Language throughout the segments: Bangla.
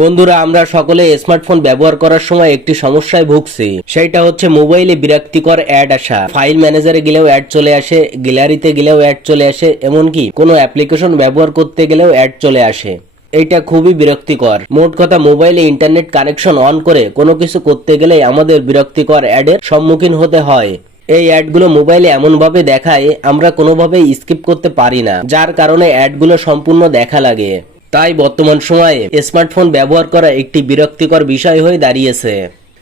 বন্ধুরা, আমরা সকলে স্মার্টফোন ব্যবহার করার সময় একটি সমস্যায় ভুগছি। সেটা হচ্ছে মোবাইলে বিরক্তিকর অ্যাড আসা। ফাইল ম্যানেজারে গেলেও অ্যাড চলে আসে, গ্যালারিতে গেলেও অ্যাড চলে আসে, এমনকি কোনো অ্যাপ্লিকেশন ব্যবহার করতে গেলেও অ্যাড চলে আসে। এটা খুবই বিরক্তিকর। মোট কথা, মোবাইলে ইন্টারনেট কানেকশন অন করে কোনো কিছু করতে গেলে আমাদের বিরক্তিকর অ্যাডের সম্মুখীন হতে হয়। এই অ্যাডগুলো মোবাইলে এমনভাবে দেখায় আমরা কোনোভাবেই স্কিপ করতে পারি না, যার কারণে অ্যাডগুলো সম্পূর্ণ দেখা লাগে। তাই বর্তমান সময়ে স্মার্টফোন ব্যবহার করা একটি বিরক্তিকর বিষয় হয়ে দাঁড়িয়েছে।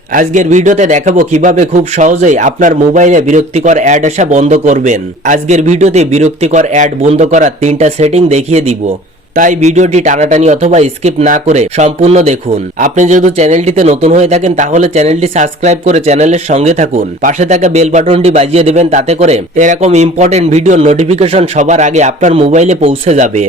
আজকের ভিডিওতে দেখাবো কিভাবে খুব সহজেই আপনার মোবাইলে বিরক্তিকর অ্যাড আসা বন্ধ করবেন। আজকের ভিডিওতে বিরক্তিকর অ্যাড বন্ধ করার 3টা সেটিং দেখিয়ে দিব। তাই ভিডিওটি টানাটানি অথবা স্কিপ না করে সম্পূর্ণ দেখুন। আপনি যদি চ্যানেলটিতে নতুন হয়ে থাকেন তাহলে চ্যানেলটি সাবস্ক্রাইব করে চ্যানেলের সঙ্গে থাকুন। পাশে থাকা বেল বাটনটি বাজিয়ে দেবেন, তাতে করে এরকম ইম্পর্টেন্ট ভিডিওর নোটিফিকেশন সবার আগে আপনার মোবাইলে পৌঁছে যাবে।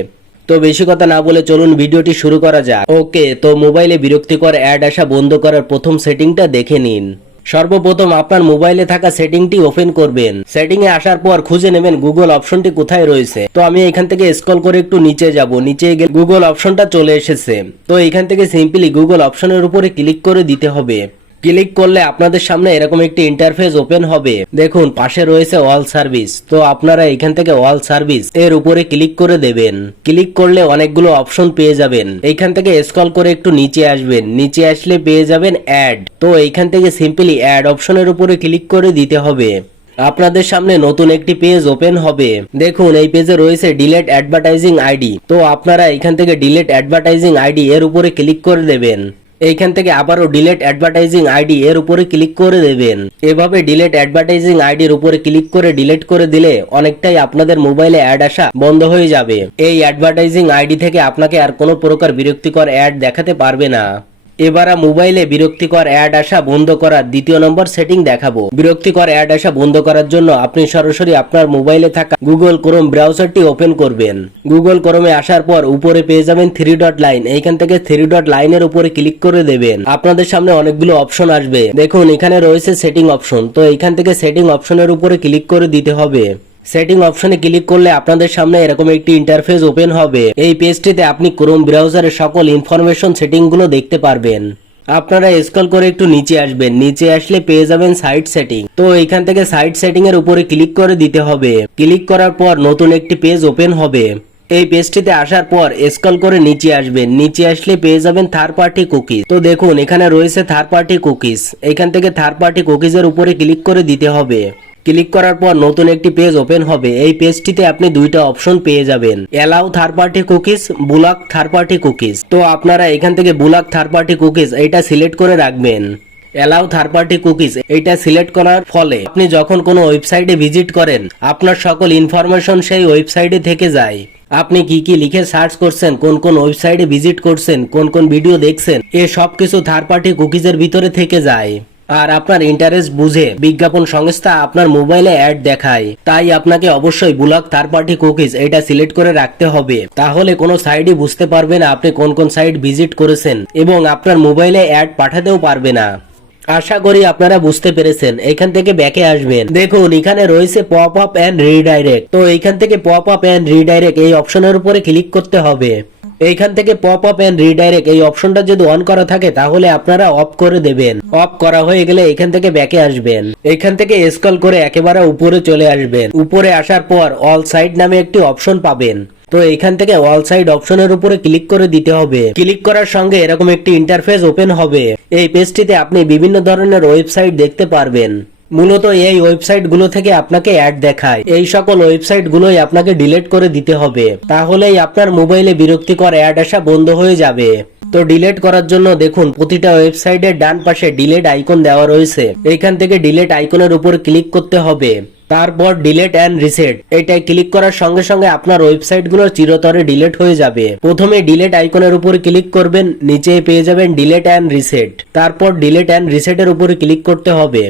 তো বেশি কথা না বলে চলুন ভিডিওটি শুরু করা যাক। ওকে, তো মোবাইলে বিরক্তিকর অ্যাড আসা বন্ধ করার প্রথম সেটিংটা দেখে নিন। সর্বপ্রথম আপনার মোবাইলে থাকা সেটিংটি ওপেন করবেন। সেটিং এ আসার পর খুঁজে নেবেন গুগল অপশনটি কোথায় রয়েছে। তো আমি এখান থেকে স্ক্রল করে একটু নিচে যাব। নিচে গিয়ে গুগল অপশনটা চলে এসেছে। তো এখান থেকে সিম্পলি গুগল অপশনের উপরে ক্লিক করে দিতে হবে। ক্লিক করলে আপনাদের সামনে এরকম একটি ইন্টারফেস ওপেন হবে। দেখুন পাশে রয়েছে অল সার্ভিস। তো আপনারা এখান থেকে অল সার্ভিস এর উপরে ক্লিক করে দেবেন। ক্লিক করলে অনেকগুলো অপশন পেয়ে যাবেন। এইখান থেকে স্ক্রল করে একটু নিচে আসবেন। নিচে আসলে পেয়ে যাবেন অ্যাড। তো এইখান থেকে সিম্পলি অ্যাড অপশনের উপরে ক্লিক করে দিতে হবে। আপনাদের সামনে নতুন একটি পেজ ওপেন হবে। দেখুন এই পেজে রয়েছে ডিলেট অ্যাডভার্টাইজিং আইডি। তো আপনারা এখান থেকে ডিলেট অ্যাডভার্টাইজিং আইডি এর উপরে ক্লিক করে দেবেন। এইখান থেকে আবারও ডিলেট অ্যাডভার্টাইজিং আইডি এর উপরে ক্লিক করে দেবেন। এভাবে ডিলেট অ্যাডভার্টাইজিং আইডির উপরে ক্লিক করে ডিলেট করে দিলে অনেকটাই আপনাদের মোবাইলে অ্যাড আসা বন্ধ হয়ে যাবে। এই অ্যাডভার্টাইজিং আইডি থেকে আপনাকে আর কোনো প্রকার বিরক্তিকর অ্যাড দেখাতে পারবে না। এবার মোবাইলে বিরক্তিকর অ্যাড আসা বন্ধ করার 2য় নম্বর সেটিং দেখাবো। বিরক্তিকর অ্যাড আসা বন্ধ করার জন্য আপনি সরাসরি আপনার মোবাইলে থাকা গুগল ক্রোম ব্রাউজারটি ওপেন করবেন। গুগল ক্রোমে আসার পর উপরে পেয়ে যাবেন 3 ডট লাইন। এইখান থেকে 3 ডট লাইনের উপরে ক্লিক করে দেবেন। আপনাদের সামনে অনেকগুলো অপশন আসবে। দেখুন এখানে রয়েছে সেটিং অপশন। তো এইখান থেকে সেটিং অপশনের উপরে ক্লিক করে দিতে হবে। সেটিং অপশনে ক্লিক করলে আপনাদের সামনে এরকম একটি ইন্টারফেস ওপেন হবে। এই পেজটিতে আপনি ক্রোম ব্রাউজারের সকল ইনফরমেশন সেটিং গুলো দেখতে পারবেন। আপনারা স্ক্রল করে একটু নিচে আসবেন। নিচে আসলে পেয়ে যাবেন সাইট সেটিং। তো এখান থেকে সাইট সেটিং এর উপরে ক্লিক করে দিতে হবে। ক্লিক করার পর নতুন একটি পেজ ওপেন হবে। এই পেজটিতে আসার পর স্ক্রল করে নিচে আসবেন। নিচে আসলে পেয়ে যাবেন থার্ড পার্টি কুকিজ। তো দেখুন এখানে রয়েছে থার্ড পার্টি কুকিজ। এখান থেকে থার্ড পার্টি কুকিজের উপরে ক্লিক করে দিতে হবে। ক্লিক করার পর নতুন একটি পেজ ওপেন হবে। এই পেজটিতে আপনি 2টা অপশন পেয়ে যাবেন, allow third party cookies, block third party cookies. তো আপনারা এখান থেকে ব্লক থার্ড পার্টি কুকিজ এইটা সিলেক্ট করে রাখবেন। অ্যালাউ থার্ড পার্টি কুকিজ এইটা সিলেক্ট করার ফলে আপনি যখন কোনো ওয়েবসাইটে ভিজিট করেন আপনার সকল ইনফরমেশন সেই ওয়েবসাইটে থেকে যায়। আপনি কি কি লিখে সার্চ করছেন, কোন কোন ওয়েবসাইটে ভিজিট করছেন, কোন কোন ভিডিও দেখছেন, এ সব কিছু থার্ড পার্টি কুকিজের ভিতরে থেকে যায়। আর আপনার ইন্টারেস্ট বুঝে বিজ্ঞাপন সংস্থা আপনার মোবাইলে অ্যাড দেখায়। তাই আপনাকে অবশ্যই ব্লক থার্ড পার্টি কুকিজ এটা সিলেক্ট করে রাখতে হবে। তাহলে কোনো সাইটই বুঝতে পারবে না আপনি কোন কোন সাইট ভিজিট করেছেন এবং আপনার মোবাইলে অ্যাড পাঠাতেও পারবে না। আশা করি আপনারা বুঝতে পেরেছেন। এখান থেকে ব্যাকে আসবেন। দেখুন এখানে রয়েছে পপ আপ এন্ড রিডাইরেক্ট। তো এইখান থেকে পপ আপ এন্ড রিডাইরেক্ট এই অপশনের উপরে ক্লিক করতে হবে। এইখান থেকে পপ আপ এন্ড রিডাইরেক্ট এই অপশনটা যদি অন করা থাকে তাহলে আপনারা অফ করে দেবেন। অফ করা হয়ে গেলে এখান থেকে ব্যাকে আসবেন। এখান থেকে স্ক্রল করে একেবারে উপরে চলে আসবেন। উপরে আসার পর অল সাইট নামে একটি অপশন পাবেন। তো এখান থেকে অল সাইড অপশনের উপরে ক্লিক করে দিতে হবে। ক্লিক করার সঙ্গে এরকম একটি ইন্টারফেস ওপেন হবে। এই পেজটিতে আপনি বিভিন্ন ধরনের ওয়েবসাইট দেখতে পারবেন। মূলত এই ওয়েবসাইট গুলো থেকে আপনাকে অ্যাড দেখায়। এই সকল ওয়েবসাইট গুলোই আপনাকে ডিলিট করে দিতে হবে। তাহলেই আপনার মোবাইলে বিরক্তিকর অ্যাড আসা বন্ধ হয়ে যাবে। তো ডিলিট করার জন্য দেখুন প্রতিটা ওয়েবসাইটের ডান পাশে ডিলিট আইকন দেওয়া রয়েছে। এইখান থেকে ডিলিট আইকনের উপর ক্লিক করতে হবে। তারপর ডিলিট এন্ড রিসেট এটাই ক্লিক করার সঙ্গে সঙ্গে আপনার ওয়েবসাইট গুলো চিরতরে ডিলিট হয়ে যাবে। প্রথমে ডিলিট আইকনের উপরে ক্লিক করবেন, নিচে পেয়ে যাবেন ডিলিট এন্ড রিসেট। তারপর ডিলিট এন্ড রিসেটের উপরে ক্লিক করতে হবে।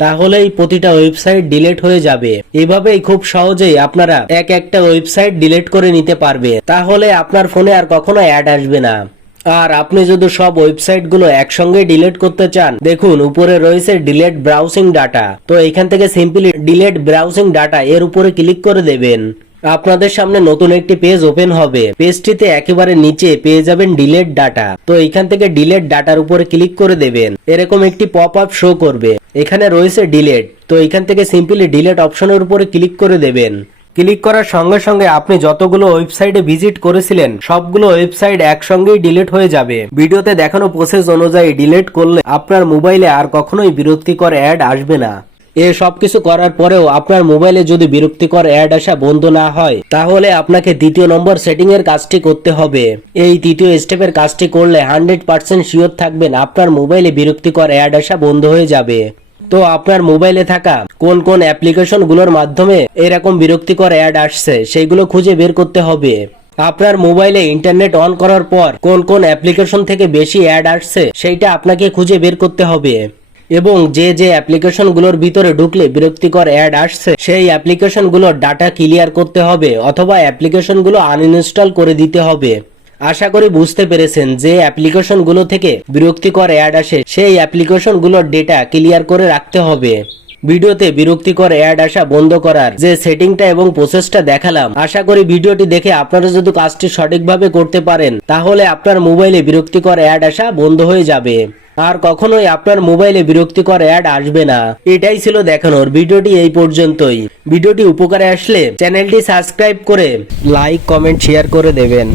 তাহলেই প্রতিটা ওয়েবসাইট ডিলিট হয়ে যাবে। এভাবেই খুব সহজেই আপনারা একটা ওয়েবসাইট ডিলিট করে নিতে পারবে। তাহলে আপনার ফোনে আর কখনো অ্যাড আসবে না। আর আপনি যদি সব ওয়েবসাইট গুলো একসঙ্গে ডিলিট করতে চান, দেখুন উপরে রয়েছে ডিলিট ব্রাউজিং ডাটা। তো এখান থেকে সিম্পলি ডিলিট ব্রাউজিং ডাটা এর উপরে ক্লিক করে দেবেন। আপনাদের সামনে নতুন একটি পেজ ওপেন হবে। পেজটিতে একেবারে নিচে পেয়ে যাবেন ডিলেট ডাটা। তো এখান থেকে ডিলেট ডাটার উপরে ক্লিক করে দেবেন। এরকম একটি পপ আপ শো করবে, এখানে রয়েছে ডিলেট। তো এখান থেকে সিম্পলি ডিলেট অপশনের উপরে ক্লিক করে দেবেন। ক্লিক করার সঙ্গে সঙ্গে আপনি যতগুলো ওয়েবসাইটে ভিজিট করেছিলেন সবগুলো ওয়েবসাইট একসঙ্গেই ডিলিট হয়ে যাবে। ভিডিওতে দেখানো প্রসেস অনুযায়ী ডিলিট করলে আপনার মোবাইলে আর কখনোই বিরক্তিকর অ্যাড আসবে না। এ সবকিছু করার পরেও আপনার মোবাইলে যদি বিরক্তিকর অ্যাড আসা বন্ধ না হয়, তাহলে আপনাকে দ্বিতীয় নম্বর সেটিং এর কাজটি করতে হবে। এই তৃতীয় স্টেপের কাজটি করলে 100% শিওর থাকবেন আপনার মোবাইলে বিরক্তিকর অ্যাড আসা বন্ধ হয়ে যাবে। তো আপনার মোবাইলে থাকা কোন কোন অ্যাপ্লিকেশন গুলোর মাধ্যমে এরকম বিরক্তিকর অ্যাড আসছে সেইগুলো খুঁজে বের করতে হবে। আপনার মোবাইলে ইন্টারনেট অন করার পর কোন কোন অ্যাপ্লিকেশন থেকে বেশি অ্যাড আসছে সেইটা আপনাকে খুঁজে বের করতে হবে। এবং যে যে অ্যাপ্লিকেশন গুলোর ভিতরে ঢুকলে বিরক্তিকর অ্যাড আসছে সেই অ্যাপ্লিকেশন গুলোর ডাটা ক্লিয়ার করতে হবে অথবা অ্যাপ্লিকেশন গুলো আনইনস্টল করে দিতে হবে। আশা করি বুঝতে পেরেছেন যে অ্যাপ্লিকেশন গুলো থেকে বিরক্তিকর অ্যাড আসে সেই অ্যাপ্লিকেশন গুলোর ডেটা ক্লিয়ার করে রাখতে হবে। ভিডিওতে বিরক্তিকর অ্যাড আসা বন্ধ করার যে সেটিংটা এবং প্রসেসটা দেখালাম, আশা করি ভিডিওটি দেখে আপনারা যদি কাজটি সঠিকভাবে করতে পারেন তাহলে আপনার মোবাইলে বিরক্তিকর অ্যাড আসা বন্ধ হয়ে যাবে। আর কখনোই আপনার মোবাইলে বিরক্তিকর অ্যাড আসবে না। এটাই ছিল দেখানোর। ভিডিওটি এই পর্যন্তই। ভিডিওটি উপকারে আসলে চ্যানেলটি সাবস্ক্রাইব করে লাইক, কমেন্ট, শেয়ার করে দেবেন।